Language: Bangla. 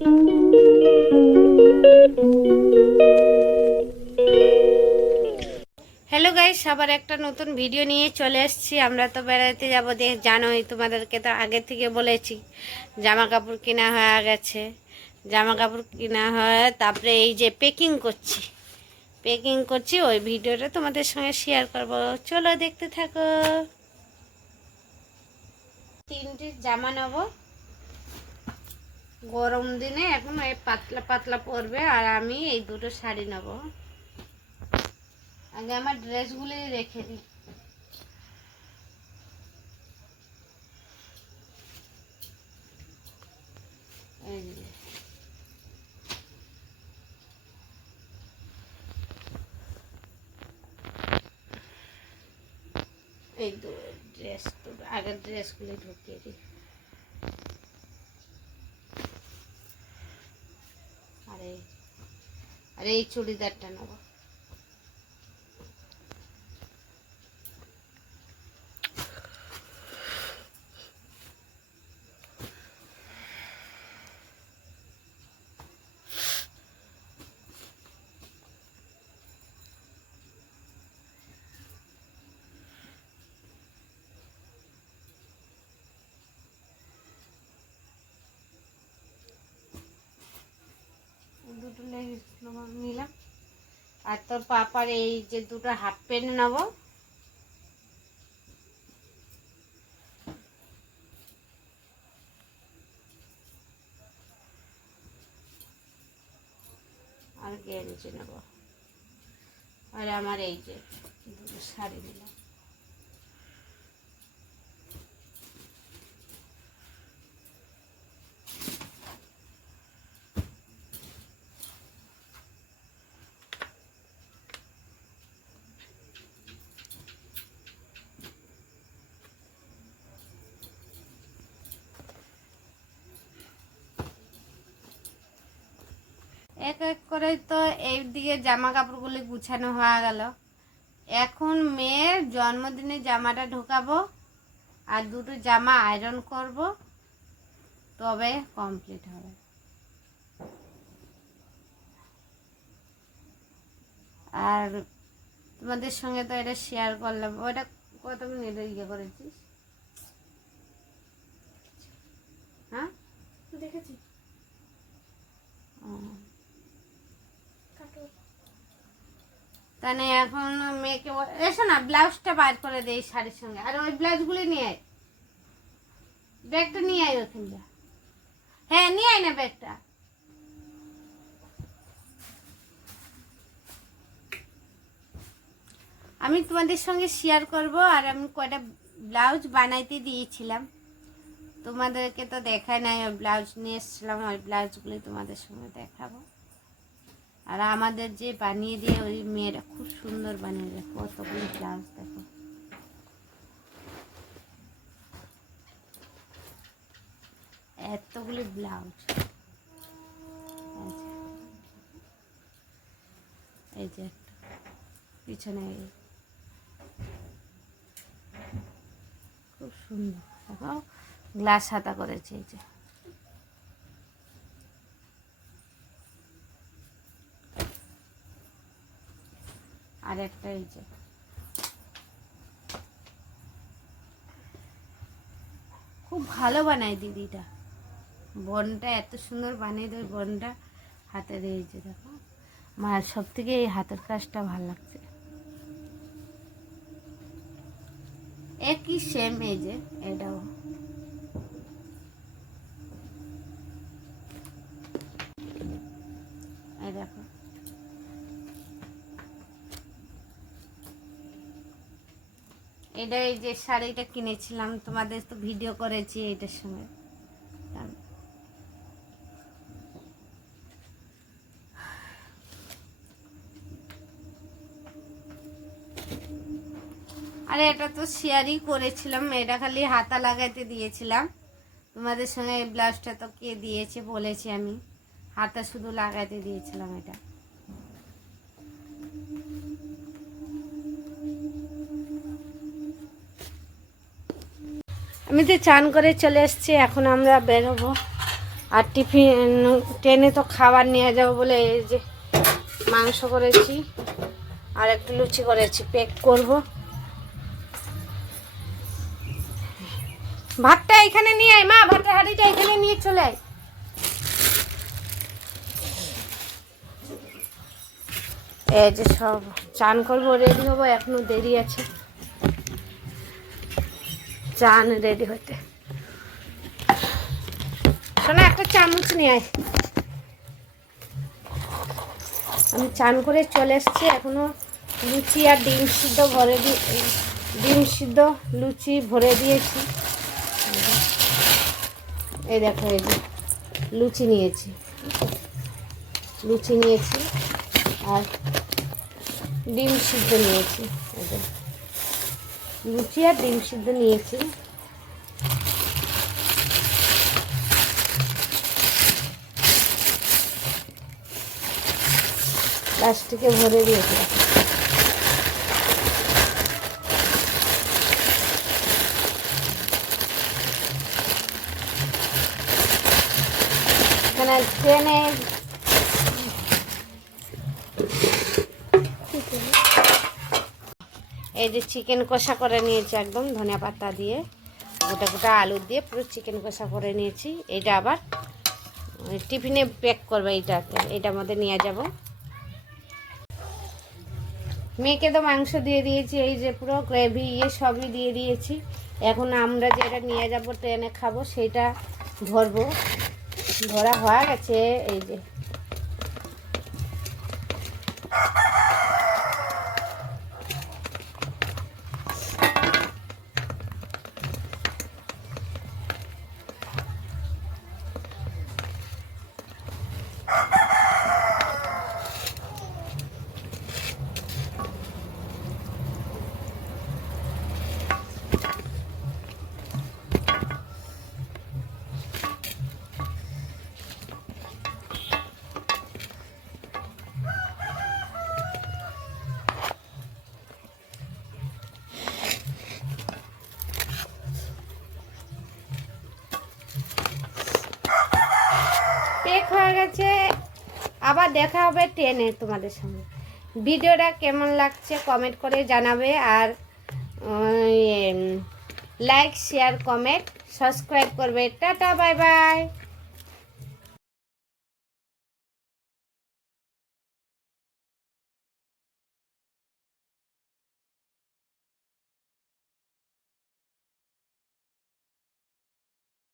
হ্যালো গাইস, আবার একটা নতুন ভিডিও নিয়ে চলে এসেছি। আমরা তো বেড়াতে যাব, জানোই, তোমাদেরকে তো আগে থেকে বলেছি। জামা কাপড় কেনা হয়ে গেছে, জামা কাপড় কেনা হয়, তারপরে এই যে প্যাকিং করছি ওই ভিডিওটা তোমাদের সঙ্গে শেয়ার করব। চলো দেখতে থাকো। 3টে জামা নেব, গরম দিনে এখন এই পাতলা পাতলা পরবে, আর আমি এই 2টো শাড়ি নেব। আগে আমার ড্রেসগুলি রেখে দিই। এই ড্রেস, আগের ড্রেসগুলি ঢুকিয়ে দিই। আর এই চুড়িদারটা নেব। দুটো লেগিংস নিলাম, আর তোর পাপার এই যে 2টো হাফ প্যান্ট নেব। আর গেঞ্জি নেব, আর আমার এই যে 2টো শাড়ি নিলাম। এক এক করে তো এই দিকে জামা কাপড়গুলি গুছানো হয়ে গেল। এখন মেয়ের জন্মদিনে জামাটা ঢোকাবো, আর 2টো জামা আয়রন করব, তবে কমপ্লিট হবে। আর তোমাদের সঙ্গে তো এটা শেয়ার করলাম। ওটা কত মিনিট ইয়ে করেছিস? হ্যাঁ, দেখেছি। তাহলে এখন মেয়েকে এসো না, ব্লাউজটা বার করে দেই শাড়ির সঙ্গে, আর ওই ব্লাউজগুলি নিয়ে আয়, ব্যাগটা নিয়ে আয় ওখানে। হ্যাঁ, নিয়ে আয় না ব্যাগটা। আমি তোমাদের সঙ্গে শেয়ার করব। আর আমি কয়টা ব্লাউজ বানাইতে দিয়েছিলাম, তোমাদেরকে তো দেখায় নাই। ওই ব্লাউজ নিয়ে এসেছিলাম, ওই ব্লাউজগুলি তোমাদের সঙ্গে দেখাবো। আর আমাদের যে বানিয়ে দিয়ে ওই মেয়েরা খুব সুন্দর বানিয়ে দেয়, কতগুলি ব্লাউজ দেখো, এতগুলি ব্লাউজ। এই যে একটা পিছনে খুব সুন্দর দেখো, গ্লাস হাতা করেছে। এই যে আর একটা, এই যে খুব ভালো বানায় দিদিটা, বোনটা এত সুন্দর বানিয়ে দেয় বোনটা হাতের। এই যে দেখো, আমার সব থেকে এই হাতের কাজটা ভালো লাগছে। একই সেম, এই যে এটাও। এই দেখো, এটা এই যে শাড়িটা কিনেছিলাম, তোমাদের তো ভিডিও করেছি এইটার সঙ্গে। আরে এটা তো শেয়ারই করেছিলাম, এটা খালি হাতা লাগাইতে দিয়েছিলাম তোমাদের সঙ্গে। এই ব্লাউজটা তো কে দিয়েছে বলেছি আমি, হাতা শুধু লাগাইতে দিয়েছিলাম। এটা আমি তো চান করে চলে এসেছি, এখন আমরা বেরোবো। আর টিফিন ট্রেনে তো খাবার নিয়ে যাবো বলে এই যে মাংস করেছি আর একটু লুচি করেছি, প্যাক করব। ভাতটা এখানে নিয়ে আয় মা, ভাতের হাঁড়িটা এখানে নিয়ে চলে আয়। এই যে সব চান করবো, রেডি হবো, এখনো দেরি আছে চান রেডি হতে। শোনা একটা চামচ নিয়ে আয়। আমি চান করে চলে এসেছি, এখনো লুচি আর ডিম সিদ্ধ ভরে ডিম সিদ্ধ লুচি ভরে দিয়েছি। এই দেখো এই যে লুচি নিয়েছি আর ডিম সিদ্ধ নিয়েছি। লুচি আর ডিম সিদ্ধ নিয়েছি। প্লাস্টিকে ভরে দিয়েছি। এখানে ট্রেনে এই যে চিকেন কষা করে নিয়েছি, একদম ধনিয়া পাতা দিয়ে, গোটা গোটা আলু দিয়ে পুরো চিকেন কষা করে নিয়েছি। এটা আবার টিফিনে প্যাক করবে, এইটার মধ্যে নিয়ে যাব। মেয়েকে তো মাংস দিয়ে দিয়েছি, এই যে পুরো গ্রেভি সবই দিয়ে দিয়েছি। এখন আমরা যেটা নিয়ে যাব ট্রেনে খাবো সেটা ভরবো, ভরা হয়ে গেছে। এই যে পেক হয়ে গেছে। আবার দেখা হবে ট্রেনে তোমাদের সঙ্গে। ভিডিওটা কেমন লাগছে কমেন্ট করে জানাবে, আর লাইক শেয়ার কমেন্ট সাবস্ক্রাইব করবে। Tata bye bye.